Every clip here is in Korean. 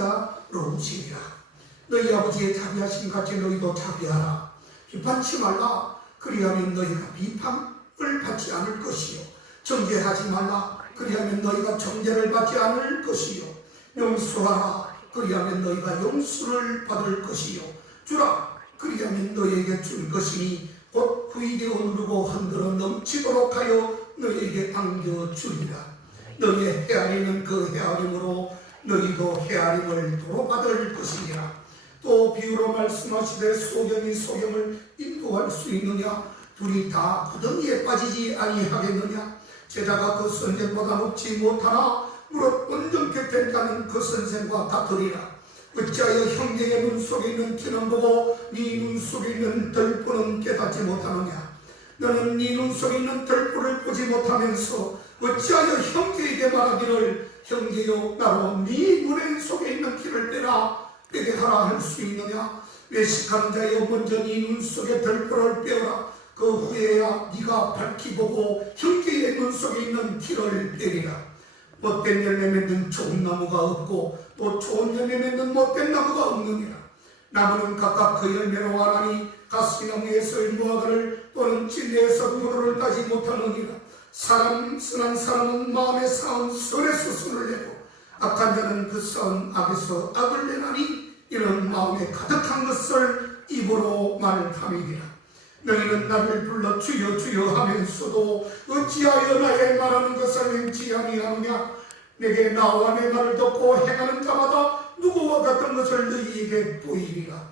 자비하시리라. 너희 아버지의 자비하심 같이 너희도 자비하라. 비판치 말라. 그리하면 너희가 비판을 받지 않을 것이요, 정죄하지 말라. 그리하면 너희가 정죄를 받지 않을 것이요, 용서하라. 그리하면 너희가 용서를 받을 것이요, 주라. 그리하면 너희에게 줄 것이니 곧 후이되어 누르고 흔들어 넘치도록 하여 너희에게 안겨주리라. 너희의 헤아리는 그 헤아림으로 너희도 헤아림을 도로 받을 것이니라. 또 비유로 말씀하시되 소경이 소경을 인도할 수 있느냐? 둘이 다 구덩이에 빠지지 아니하겠느냐? 제자가 그 선생보다 높지 못하나 무릇 온전케 된 자는 그 선생과 같으리라. 어찌하여 형제의 눈 속에 있는 티는 보고 네 눈 속에 있는 덜보는 깨닫지 못하느냐? 너는 네 눈 속에 있는 덜보를 보지 못하면서 어찌하여 형제에게 말하기를 형제여 나로 네 눈 속에 있는 티를 빼게 하라 할 수 있느냐? 외식하는 자여 먼저 네 눈 속에 덜보를 빼어라. 그 후에야 네가 밝히 보고 형제의 눈 속에 있는 티를 빼리라. 못된 열매 맺는 좋은 나무가 없고 또 좋은 열매 맺는 못된 나무가 없느니라. 나무는 각각 그 열매로 알아니 가시나무에서 무화과를 또는 진리에서 포도를 따지 못하느니라. 선한 사람은 마음에 쌓은 선에서 손을 내고 악한 자는 그 쌓은 악에서 악을 내나니 이런 마음에 가득한 것을 입으로 말함이니라. 너희는 나를 불러 주여 주여 하면서도 어찌하여 나의 말하는 것을 행치 아니하느냐? 내게 나와 내 말을 듣고 행하는 자마다 누구와 같은 것을 너희에게 보이리라.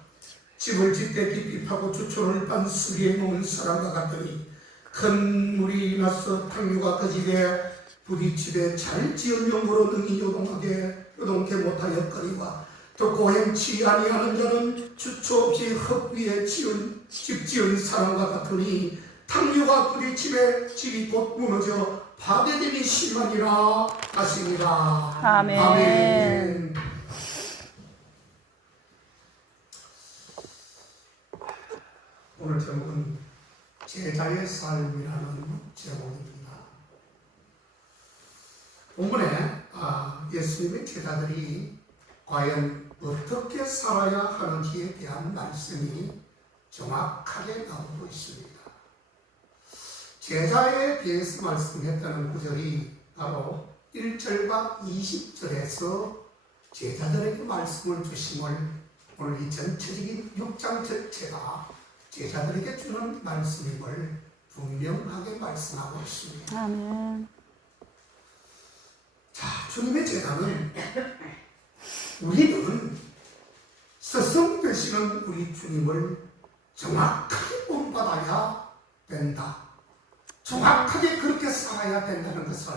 집을 짓되 깊이 파고 주초를 빤 수리에 놓은 사람과 같으니 큰 물이 나서 탕류가 그 집에 부딪히되 잘 지은 용으로 능히 요동케 못하여 거리와 듣고 행치 아니하는 자는 주초 없이 흙 위에 집 지은 사람과 같으니 탕류가 부딪힘에 집이 곧 무너져 파괴됨이 심하니라 하시니라. 아멘. 아멘. 오늘 제목은 제자의 삶이라는 제목입니다. 본문에 예수님의 제자들이 과연 어떻게 살아야 하는지에 대한 말씀이 정확하게 나오고 있습니다. 제자에 대해서 말씀했다는 구절이 바로 1절과 20절에서 제자들에게 말씀을 주심을 오늘 이 전체적인 6장 전체가 제자들에게 주는 말씀임을 분명하게 말씀하고 있습니다. 아멘. 자, 주님의 제자는 우리는 스승 되시는 우리 주님을 정확하게 본받아야 된다. 정확하게 그렇게 살아야 된다는 것을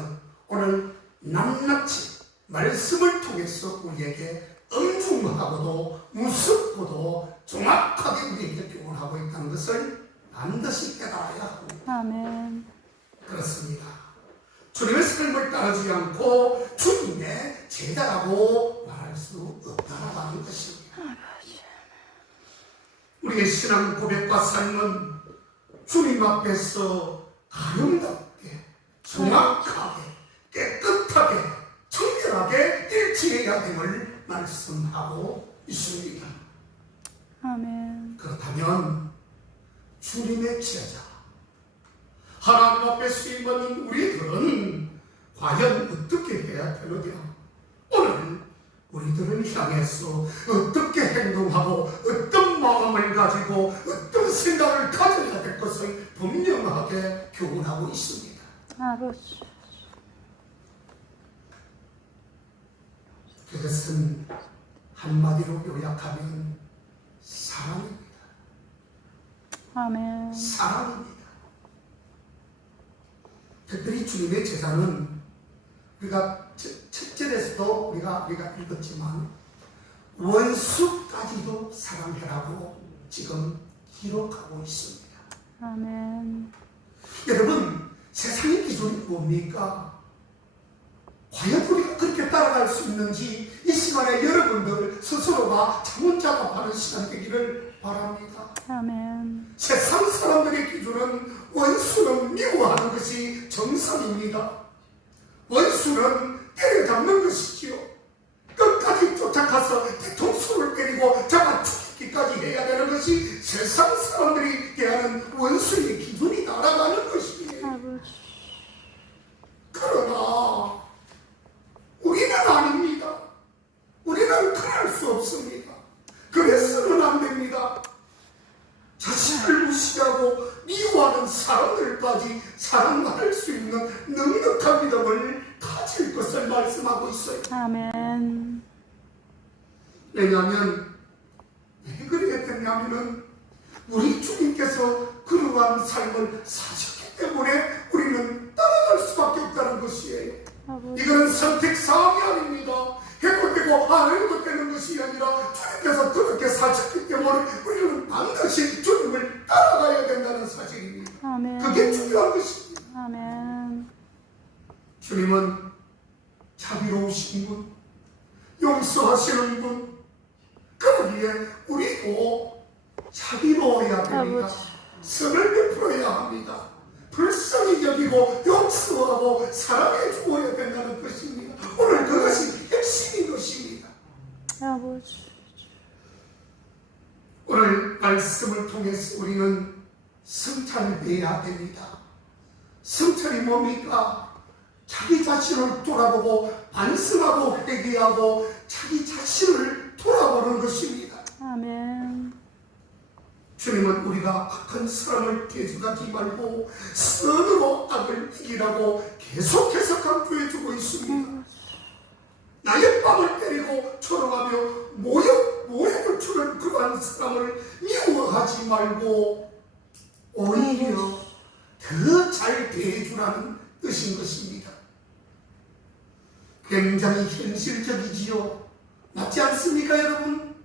오늘 낱낱이 말씀을 통해서 우리에게 엄중하고도 무섭고도 정확하게 우리에게 교훈하고 있다는 것을 반드시 깨달아야 합니다. 아멘. 그렇습니다. 주님의 삶을 따르지 않고 주님의 제자라고 말할 수 없다는 것입니다. 우리의 신앙 고백과 삶은 주님 앞에서 아름답게, 정확하게, 깨끗하게, 청결하게 일치해야 됨을 말씀하고 있습니다. 아멘. 그렇다면 주님의 제자, 하나님 앞에 쓰임받는 우리들은 과연 어떻게 해야 되느냐? 오늘 우리들을 향해서 어떻게 행동하고 어떤 마음을 가지고 어떤 생각을 가져야 될 것을 분명하게 교훈하고 있습니다. 아버지. 그것은 한마디로 요약하면 사랑입니다. 아멘. 사랑입니다. 특별히 주님의 제자는 우리가 첫 절에서도 우리가 읽었지만 원수까지도 사랑해라고 지금 기록하고 있습니다. 아멘. 여러분, 세상의 기준이 뭡니까? 과연 우리가 그렇게 따라갈 수 있는지 이 시간에 여러분들 스스로가 자문작업하는 시간 되기를 바랍니다. 아멘. 세상 사람들의 기준은 원수는 미워하는 것이 정상입니다. 원수는 때려잡는 것이지요. 끝까지 쫓아가서 세상 사람들이 대하는 원수의 기준이 날아가는 것이에요. 아버지. 그러나 우리는 아닙니다. 우리는 그럴 수 없습니다. 그래서는 안 됩니다. 자신을 무시하고 미워하는 사람들까지 사랑할 수 있는 넉넉한 믿음을 가질 것을 말씀하고 있어요. 아멘. 왜냐하면 왜 그래야 되냐면은 우리 주님께서 그러한 삶을 사셨기 때문에 우리는 따라갈 수밖에 없다는 것이에요. 아버지. 이거는 선택사항이 아닙니다. 해도 되고 안 해도 되는 것이 아니라 주님께서 그렇게 사셨기 때문에 우리는 반드시 주님을 따라가야 된다는 사실입니다. 아멘. 그게 중요한 것입니다. 아멘. 주님은 자비로우신 분, 용서하시는 분, 그러기에 우리도 자비로워야 됩니다. 아버지. 선을 베풀어야 합니다. 불쌍히 여기고 용서하고 사랑해 주어야 된다는 것입니다. 오늘 그것이 핵심인 것입니다. 아버지. 오늘 말씀을 통해서 우리는 성찰을 해야 됩니다. 성찰이 뭡니까? 자기 자신을 돌아보고 반성하고 회개하고 자기 자신을 돌아보는 것입니다. 아멘. 주님은 우리가 악한 사람을 대적하지 말고 선으로 악을 이기라고 계속해서 강조해주고 있습니다. 나의 뺨을 때리고 초롱하며 모욕을 주는 그러한 사람을 미워하지 말고 오히려 더 잘 대해주라는 뜻인 것입니다. 굉장히 현실적이지요. 맞지 않습니까, 여러분?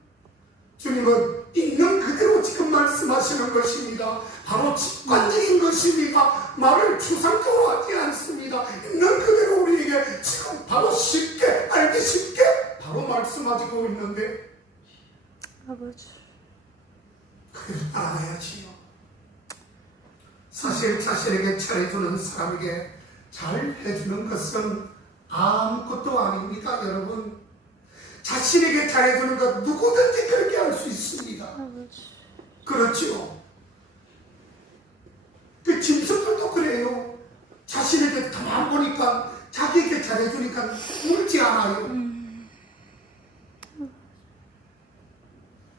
주님은 있는 그대로 지금 말씀하시는 것입니다. 바로 직관적인 것입니다. 말을 추상적으로 하지 않습니다. 있는 그대로 우리에게 지금 바로 쉽게 알기 쉽게 바로 말씀하시고 있는데 아버지. 그대로 따라가야지요. 사실 자신에게 잘해주는 사람에게 잘 해주는 것은 아무것도 아닙니다, 여러분. 자신에게 잘해주는 것 누구든지 그렇게 할 수 있습니다. 아버지. 그렇죠. 그 짐승들도 그래요. 자신에게 가만 보니까 자기에게 잘해주니까 울지 않아요.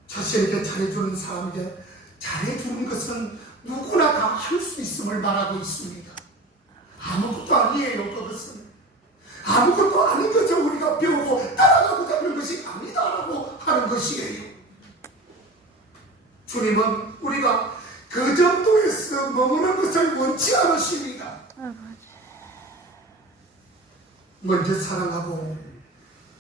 자신에게 잘해주는 사람에게 잘해주는 것은 누구나 다 할 수 있음을 말하고 있습니다. 아무것도 아니에요. 그것은 아무것도 아닌 것을 우리가 배우고 따라가고자 하는 것이 아니다라고 하는 것이에요. 주님은 우리가 그 정도에서 머무는 것을 원치 않으십니다. 먼저 사랑하고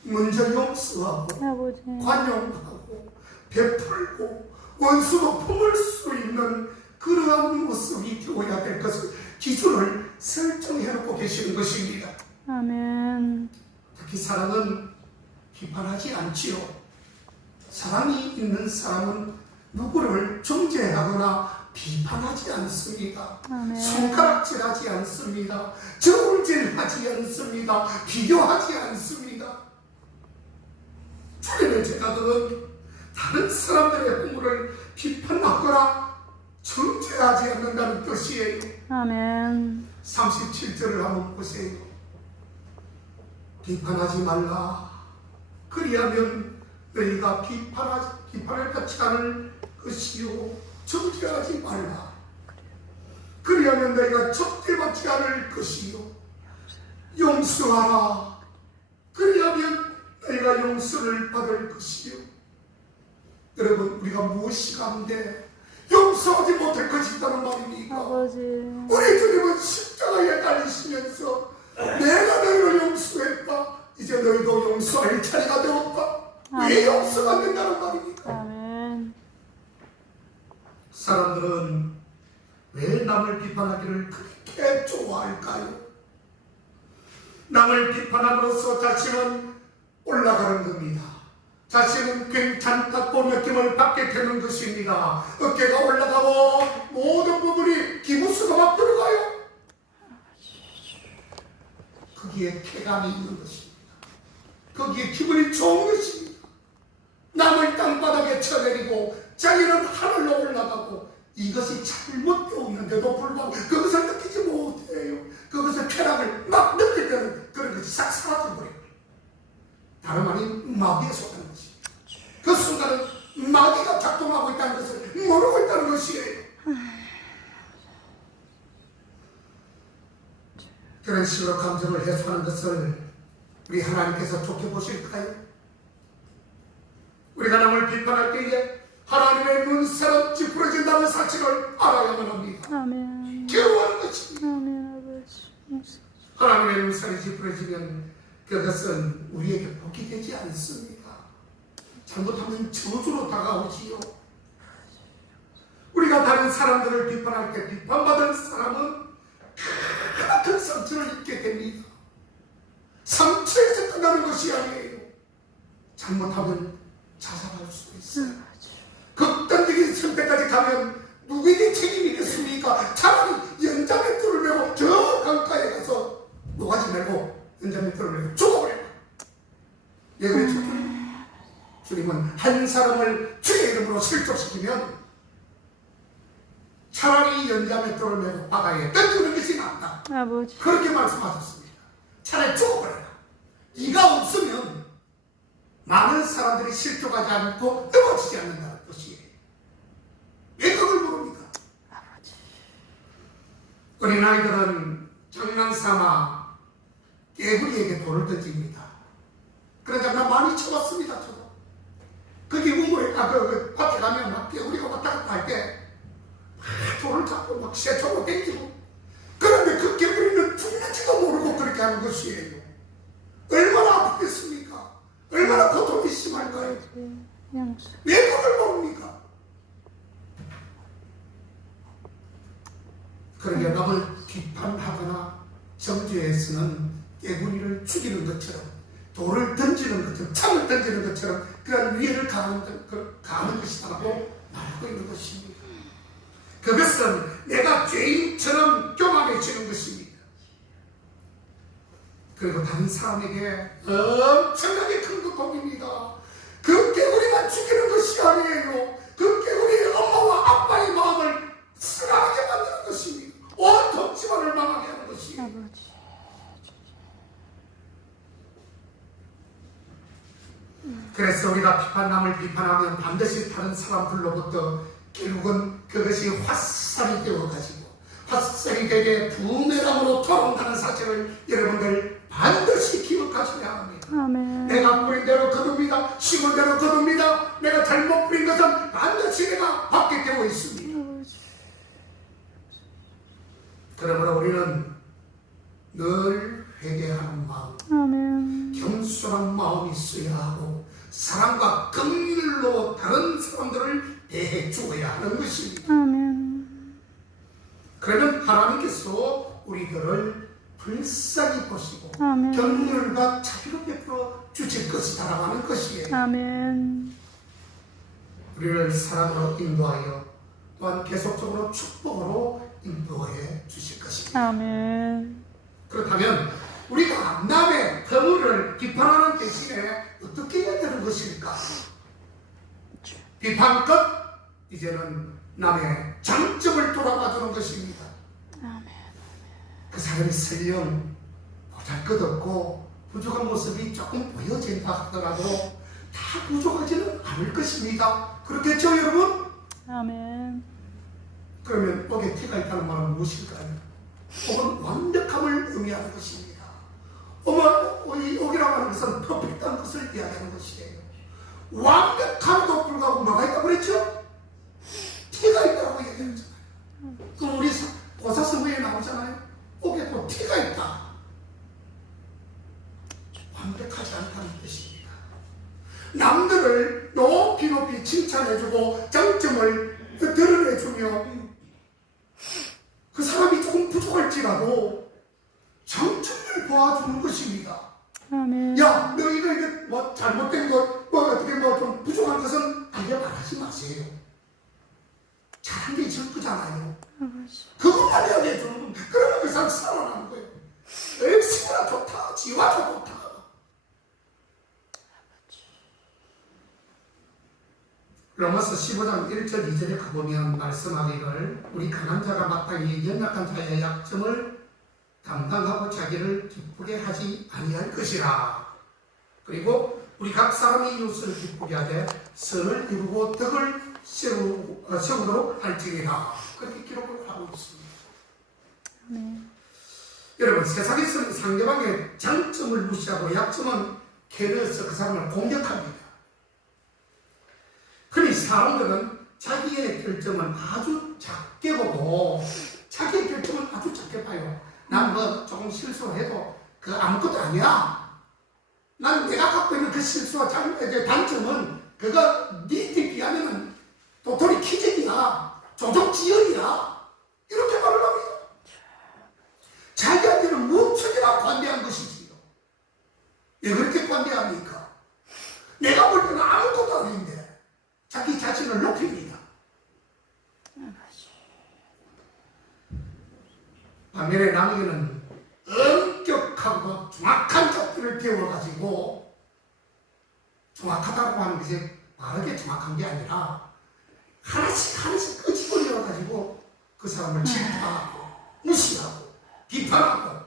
먼저 용서하고 아버지. 관용하고 베풀고 원수도 품을 수 있는 그러한 모습이 되어야 될 것을 기준을 설정해 놓고 계시는 것입니다. 아멘. 특히 사랑은 비판하지 않지요. 사랑이 있는 사람은 누구를 정죄하거나 비판하지 않습니다. 아멘. 손가락질하지 않습니다. 저울질하지 않습니다. 비교하지 않습니다. 주님의 제자들은 다른 사람들의 허물을 비판하거나 정죄하지 않는다는 뜻이에요. 아멘. 37절을 한번 보세요. 비판하지 말라. 그리하면 너희가 비판을 받지 않을 것이요. 정죄하지 말라. 그리하면 너희가 적대받지 않을 것이요. 용서하라. 그리하면 너희가 용서를 받을 것이요. 여러분, 우리가 무엇이 가운데 용서하지 못할 것이 있다는 말입니까? 아버지. 우리 주님은 십자가에 달리시면서 내가 너희를 용서했다. 이제 너희도 용서할 차례가 되었다. 왜 용서가 안 된다는 말입니까? 아멘. 사람들은 왜 남을 비판하기를 그렇게 좋아할까요? 남을 비판함으로써 자신은 올라가는 겁니다. 자신은 괜찮다고 느낌을 받게 되는 것입니다. 어깨가 올라가고 모든 부분이 기부수가 막 들어가요. 거기에 쾌감이 있는 것입니다. 거기에 기분이 좋은 것입니다. 남을 땅바닥에 땅에 쳐내리고 자기는 하늘로 올라가고 이것이 잘못 되었는데도 불구하고 그것을 느끼지 못해요. 그것의 쾌락을 막 느낄 때는 그런 것이 싹 사라져버려요. 다름 아닌 마귀에 속하는 것이. 그 순간은 마귀가 작동하고 있다는 것을 모르고 있다는 것이에요. 그런 식으로 감정을 해소하는 것을 우리 하나님께서 좋게 보실까요? 우리가 남을 비판할 때에 하나님의 눈사람 찌푸러진다는 사실을 알아야만 합니다. 아멘. 괴로워하는 것입니다. 아멘. 아버지. 하나님의 눈살이 찌푸러지면 그것은 우리에게 복이 되지 않습니다. 잘못하면 저주로 다가오지요. 우리가 다른 사람들을 비판할 때 비판받은 사람은 큰 상처를 입게 됩니다. 상처에서 끝나는 것이 아니에요. 잘못하면 자살할 수 있어요. 극단적인 선택까지 가면 누구에게 책임이 있겠습니까? 차라리 연자맷돌을 메고 저 강가에 가서 노가지 메고 연자맷돌을 메고 죽어버려요. 예, 그렇죠. 주님은 한 사람을 주의 이름으로 실족시키면 차라리 연자맷돌을 메고 바다에 던지는 것이 낫다. 아버지. 그렇게 말씀하셨습니다. 차라리 죽어버려라. 네가 없으면 많은 사람들이 실족하지 않고 넘어지지 않는다는 것이에요. 왜 그걸 모릅니까? 아버지. 어린아이들은 장난삼아 개구리에게 돌을 던집니다. 그런 장난 많이 쳐봤습니다. 저도. 거기 우물에 밭에 가면 막 개구리가 왔다 갔다 할 때 돌을 잡고 막 쇠초로 땡기고, 그런데 그 개구리는 죽는지도 모르고 그렇게 하는 것이에요. 얼마나 아프겠습니까? 얼마나 고통이 심할까요? 왜 그걸 모릅니까? 그러게 남을 비판하거나 정죄해서는 개구리를 죽이는 것처럼, 돌을 던지는 것처럼, 창을 던지는 것처럼 그런 위해를 가하는 것이라고 말하고 있는 것입니다. 그것은 내가 죄인처럼 교만해지는 것입니다. 그리고 다른 사람에게 엄청나게 큰 고통입니다. 그 개구리만 죽이는 것이 아니에요. 그 개구리의 엄마와 아빠의 마음을 쓰라하게 만드는 것입니다. 온 동집안을 망하게 하는 것이에요. 아버지. 그래서 우리가 남을 비판하면 반드시 다른 사람들로부터 결국은 그것이 화살이 되어가지고 화살이 되게 부메랑으로 돌아온다는 사실을 여러분들 반드시 기억하셔야 합니다. 아멘. 내가 뿌린 대로 거둡니다. 심은 대로 거둡니다. 내가 잘못 뿌린 것은 반드시 내가 받게 되어 있습니다. 아버지. 그러므로 우리는 늘 회개하는 마음, 아멘. 겸손한 마음이 있어야 하고 사랑과 긍휼로 다른 사람들을 대해 주어야 하는 것입니다. 아멘. 그러면 하나님께서 우리들을 불쌍히 보시고 아멘. 긍휼과 자비로 베풀어 주실 것이다라고 하는 것이에요. 아멘. 우리를 사랑으로 인도하여 또한 계속적으로 축복으로 인도해 주실 것입니다. 아멘. 그렇다면 우리가 남의 허물을 비판하는 대신에 어떻게 해야 되는 것일까? 비판 끝, 이제는 남의 장점을 돌아봐주는 것입니다. 아멘. 그 사람이 설령 보잘것없고 부족한 모습이 조금 보여진다 하더라도 다 부족하지는 않을 것입니다. 그렇겠죠, 여러분? 아멘. 그러면 옥에 티가 있다는 말은 무엇일까요? 옥은 완벽함을 의미하는 것입니다. 이 옥이라고 하는 것은 퍼펙트한 것을 이야기하는 것이에요. 완벽함에도 불구하고 뭐가 있다고 그랬죠? 티가 있다고 얘기했잖아요. 그럼 우리 보사성어에 나오잖아요. 옥에도 티가 있다. 완벽하지 않다는 뜻입니다. 남들을 높이 칭찬해주고 장점을 드러내주며 그 사람이 조금 부족할지라도 장점을 보아주는 것입니다. 아멘. 야, 너희가 이게 뭐 잘못된 것, 뭐 어떻게 뭐 좀 부족한 것은 아예 말하지 마세요. 잘한 게 전부잖아요. 그것만 이야기해 주는 건 그러면 그 사람 살아나는 거예요. 엑스가 좋다, 지화도 좋다. 로마서 15장 1절 2절에 가보면 말씀하기를 우리 강한 자가 마땅히 연약한 자의 약점을 담당하고 자기를 기쁘게 하지 아니할 것이라. 그리고 우리 각 사람이 이웃을 기쁘게 하되 선을 이루고 덕을 세우도록 할지니라. 그렇게 기록을 하고 있습니다. 아멘. 여러분, 세상에서는 상대방의 장점을 무시하고 약점은 캐르서 그 사람을 공격합니다. 그러니 사람들은 자기의 결점은 아주 작게 보고 자기의 결점은 아주 작게 봐요. 난 뭐 조금 실수해도 그 아무것도 아니야. 난 내가 갖고 있는 그 실수와 단점은 그거 니들 비하면은 도토리 키재기야, 조종지연이야, 이렇게 말을 합니다. 자기한테는 무척이나 관대한 것이지요. 왜 그렇게 관대합니까? 내가 볼 때는 아무것도 아닌데 자기 자신을 높입니다. 반면에 남에게는 엄격하고 정확한 것들을 배워가지고, 정확하다고 하는 것이 바르게 정확한 게 아니라 하나씩 끄집어내어가지고 그 사람을 질타하고 무시하고 비판하고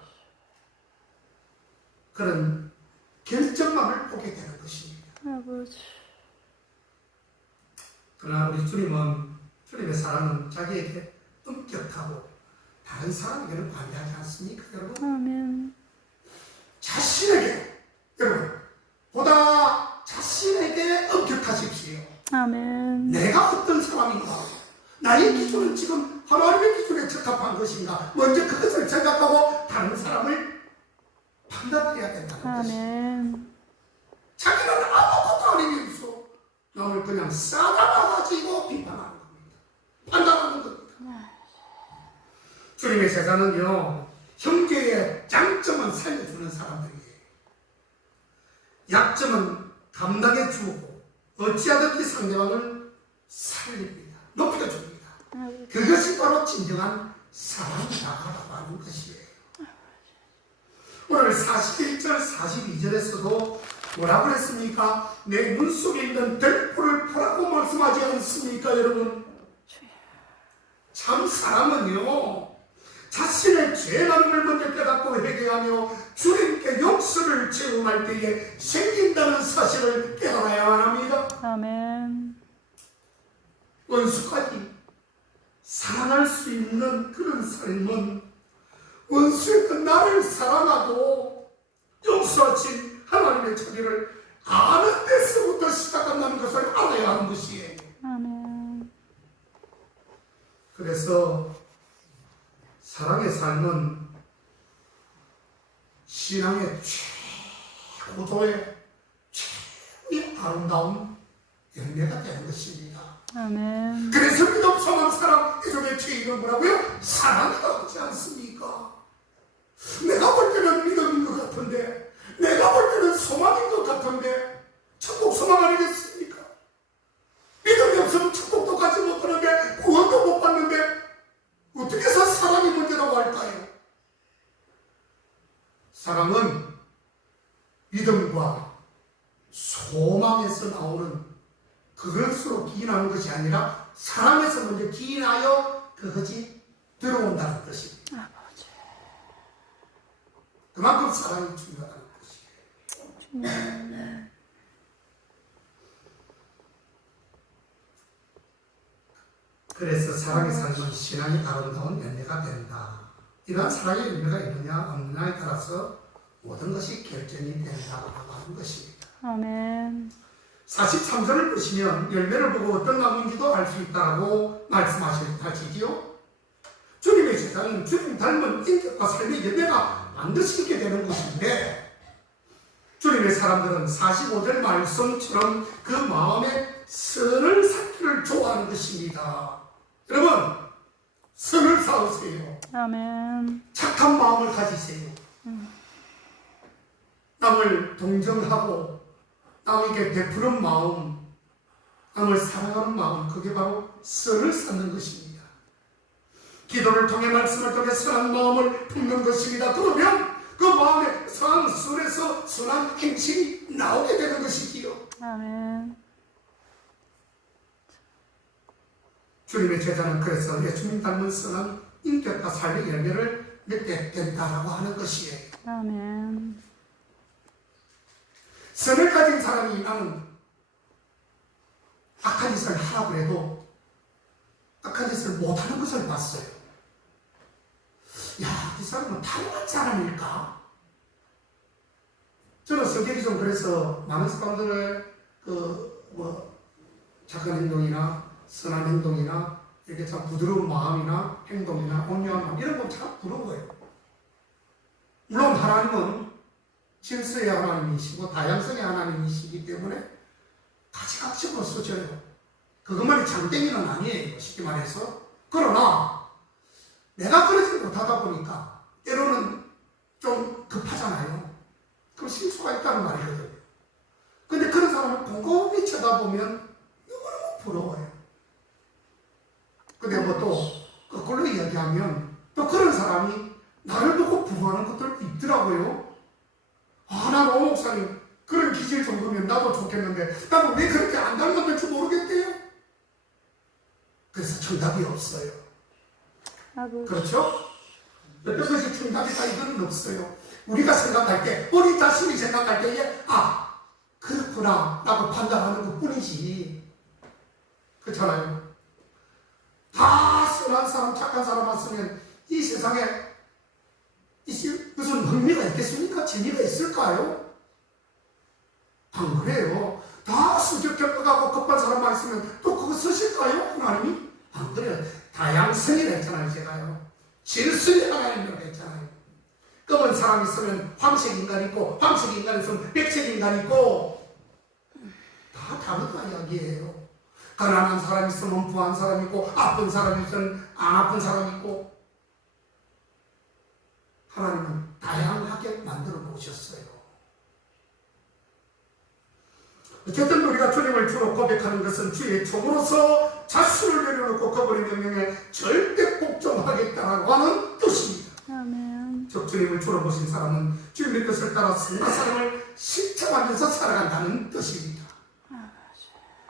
그런 결정만을 보게 되는 것입니다. 아버지. 그러나 우리 주님의 사랑은 자기에게 엄격하고 다른 사람에게는 관대하지 않습니까, 여러분? 아멘. 자신에게, 여러분, 보다 자신에게 엄격하십시오. 아멘. 내가 어떤 사람인가? 나의 기준은 지금 하나님의 기준에 적합한 것인가? 먼저 그것을 생각하고 다른 사람을 판단해야 된다는 것입니다. 아멘. 자기는 아무것도 아니면서 남을 그냥 싸다봐가지고 비판하는 겁니다. 판단하는 겁니다. 주님의 제자는요, 형제의 장점은 살려주는 사람들이에요. 약점은 감당해 주고 어찌하든지 상대방을 살립니다. 높여줍니다. 그것이 바로 진정한 사랑이다라고 하는 것이에요. 오늘 41절 42절에서도 뭐라고 했습니까? 내 눈 속에 있는 들보를 보라고 말씀하지 않습니까, 여러분? 참 사람은요, 자신의 죄라는 걸 먼저 깨닫고 회개하며 주님께 용서를 체험할 때에 생긴다는 사실을 깨달아야만 합니다. 아멘. 원수까지 사랑할 수 있는 그런 삶은 원수였던 나를 사랑하고 용서하신 하나님의 자비를 아는 데서부터 시작한다는 것을 알아야 하는 것이에요. 아멘. 그래서 사랑의 삶은 신앙의 최고조의 최고의 아름다운 열매가 되는 것입니다. 아멘. 그래서 믿음, 소망, 사랑, 이 중에 최이는 뭐라고요? 사랑이라고 하지 않습니까? 내가 볼 때는 믿음인 것 같은데, 내가 볼 때는 소망인 것 같은데, 천국 소망 아니겠습니까? 믿음이 없으면 천국도 가지 못하는데, 구원도 못 받는데, 어떻게 해서 사랑이 문제라고 할까요? 사랑은 믿음과 소망에서 나오는 그것으로 기인하는 것이 아니라 사랑에서 먼저 기인하여 그것이 들어온다는 것입니다. 아버지. 그만큼 사랑이 중요하다는 것이에요. 그래서 사랑의 삶은 신앙이 아름다운 열매가 된다. 이러한 사랑의 열매가 있느냐 없느냐에 따라서 모든 것이 결정이 된다고 하는 것입니다. 아멘. 43절을 보시면 열매를 보고 어떤 나무인지도 알 수 있다고 말씀하시지요. 주님의 제자는 주님 닮은 인격과 삶의 열매가 반드시 있게 되는 것인데, 주님의 사람들은 45절 말씀처럼 그 마음에 선을 쌓기를 좋아하는 것입니다. 여러분, 선을 쌓으세요. 아멘. 착한 마음을 가지세요. 남을 동정하고 남에게 베푸는 마음, 남을 사랑하는 마음, 그게 바로 선을 쌓는 것입니다. 기도를 통해 말씀을 통해 선한 마음을 품는 것입니다. 그러면 그 마음에 선한 선에서 선한 행실이 나오게 되는 것이지요. 아멘. 주님의 제자는 그래서 예수님 닮은 선한 인격과 삶의 열매를 맺게 된다라고 하는 것이에요. 아멘. 선을 가진 사람이 나는 악한 짓을 하라고 해도 악한 짓을 못하는 것을 봤어요. 야, 이 사람은 타고난 사람일까? 저는 성격이 좀 그래서 많은 사람들의 착한 행동이나 선한 행동이나 이렇게 참 부드러운 마음이나 행동이나 온유한 마음 이런 거 참 부러워요. 물론 하나님은 질서의 하나님이시고 다양성의 하나님이시기 때문에 가지각색으로 써져요. 그것만이 장땡이는 아니에요. 쉽게 말해서. 그러나 내가 그러지 못하다 보니까 때로는 좀 급하잖아요. 그럼 실수가 있다는 말이거든요. 근데 그런 사람을 곰곰이 쳐다보면 너무너무 부러워요. 근데 또 거꾸로 이야기하면 또 그런 사람이 나를 보고 부러워하는 것들도 있더라고요. 난 오 목사님 그런 기질 정도면 나도 좋겠는데 나는 왜 그렇게 안 닮았는지 모르겠대요. 그래서 정답이 없어요. 그렇죠? 어떤 것이 정답이다 이거는 없어요. 우리가 생각할 때, 우리 자신이 생각할 때에 그렇구나 라고 판단하는 것 뿐이지. 그렇잖아요. 다 선한 사람, 착한 사람 왔으면 이 세상에 무슨 흥미가 있겠습니까? 재미가 있을까요? 안 그래요. 다 수격격하고 급한 사람만 있으면 또 그거 쓰실까요? 하나님이? 안 그래요. 다양성이라 했잖아요. 제가요. 질서의 하나님이라고 했잖아요. 검은 사람 있으면 황색 인간 있고 황색 인간 있으면 백색 인간 있고 다 다르다 이야기예요. 가난한 사람 있으면 부한 사람 있고 아픈 사람 있으면 안 아픈 사람 있고 하나님은 다양하게 만들어 놓으셨어요. 어쨌든 우리가 주님을 주로 고백하는 것은 주의 종으로서 자신을 내려놓고 그분의 명령에 절대 복종하겠다라고 하는 뜻입니다. 아멘. 즉 주님을 주로 보신 사람은 주님의 뜻을 따라 성과 사랑을 실천하면서 살아간다는 뜻입니다.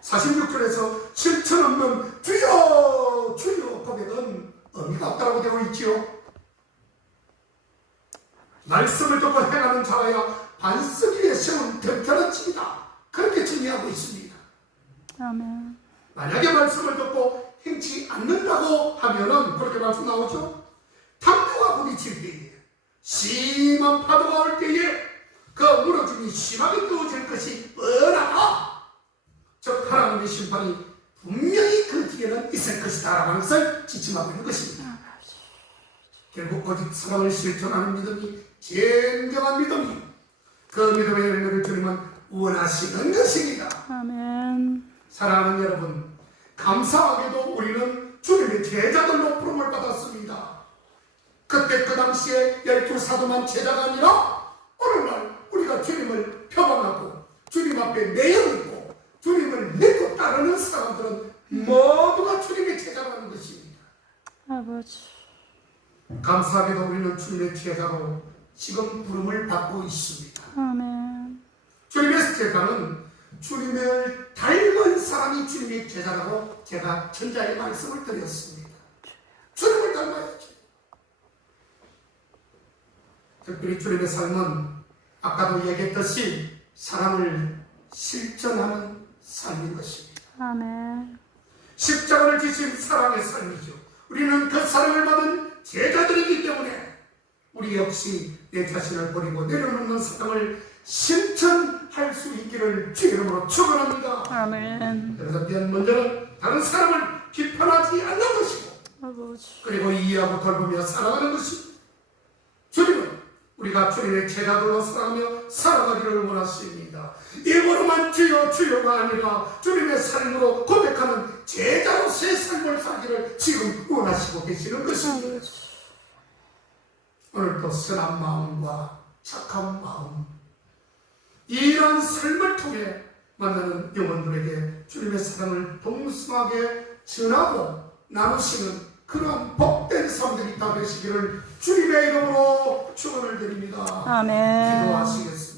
46절에서 실천 없는 주여 주여 고백은 의미가 없다고 되어 있지요. 말씀을 듣고 행하는 자와야 반석 위에 세운 튼튼한 집이다. 그렇게 정의하고 있습니다. 아멘. 만약에 말씀을 듣고 행치 않는다고 하면은 그렇게 말씀 나오죠. 탐욕과 부딪힐 때에 심한 파도가 올 때에 그 무너짐이 심하게 뜨어질 것이 뻔하다. 즉 하나님의 심판이 분명히 그 뒤에는 있을 것이다 라는 것을 지침하고 있는 것입니다. 결국 오직 사랑을 실천하는 믿음이 진정한 믿음이 그 믿음의 열매를 주님은 원하시는 것입니다. 아멘. 사랑하는 여러분, 감사하게도 우리는 주님의 제자들로 부름을 받았습니다. 그때 그 당시에 12사도만 제자가 아니라 오늘날 우리가 주님을 표방하고 주님 앞에 매여있고 주님을 믿고 따르는 사람들은 모두가 주님의 제자라는 것입니다. 아버지. 감사하게도 우리는 주님의 제자로 지금 부름을 받고 있습니다. 아멘. 주님의 제자는 주님을 닮은 사람이 주님의 제자라고 제가 전자의 말씀을 드렸습니다. 주님을 닮아야지. 특별히 주님의 삶은 아까도 얘기했듯이 사랑을 실천하는 삶인 것입니다. 아멘. 십자가를 지신 사랑의 삶이죠. 우리는 그 사랑을 받은 제자들이기 때문에 우리 역시 내 자신을 버리고 내려놓는 사랑을 실천할 수 있기를 주의 이름으로 축원합니다. 아멘. 그래서 먼저는 다른 사람을 비판하지 않는 것이고 아버지. 그리고 이해하고 돌보며 살아가는 것입니다. 주님은 우리가 주님의 제자들로 살아가며 살아가기를 원하십니다. 입으로만 주여 주여가 아니라 주님의 삶으로 고백하는 제자로서의 삶을 살기를 지금 원하시고 계시는 것입니다. 오늘도 선한 마음과 착한 마음 이런 삶을 통해 만나는 영혼들에게 주님의 사랑을 동성하게 전하고 나누시는 그런 복된 삶들이 다 되시기를 주님의 이름으로 축원을 드립니다. 아멘. 기도하시겠습니다.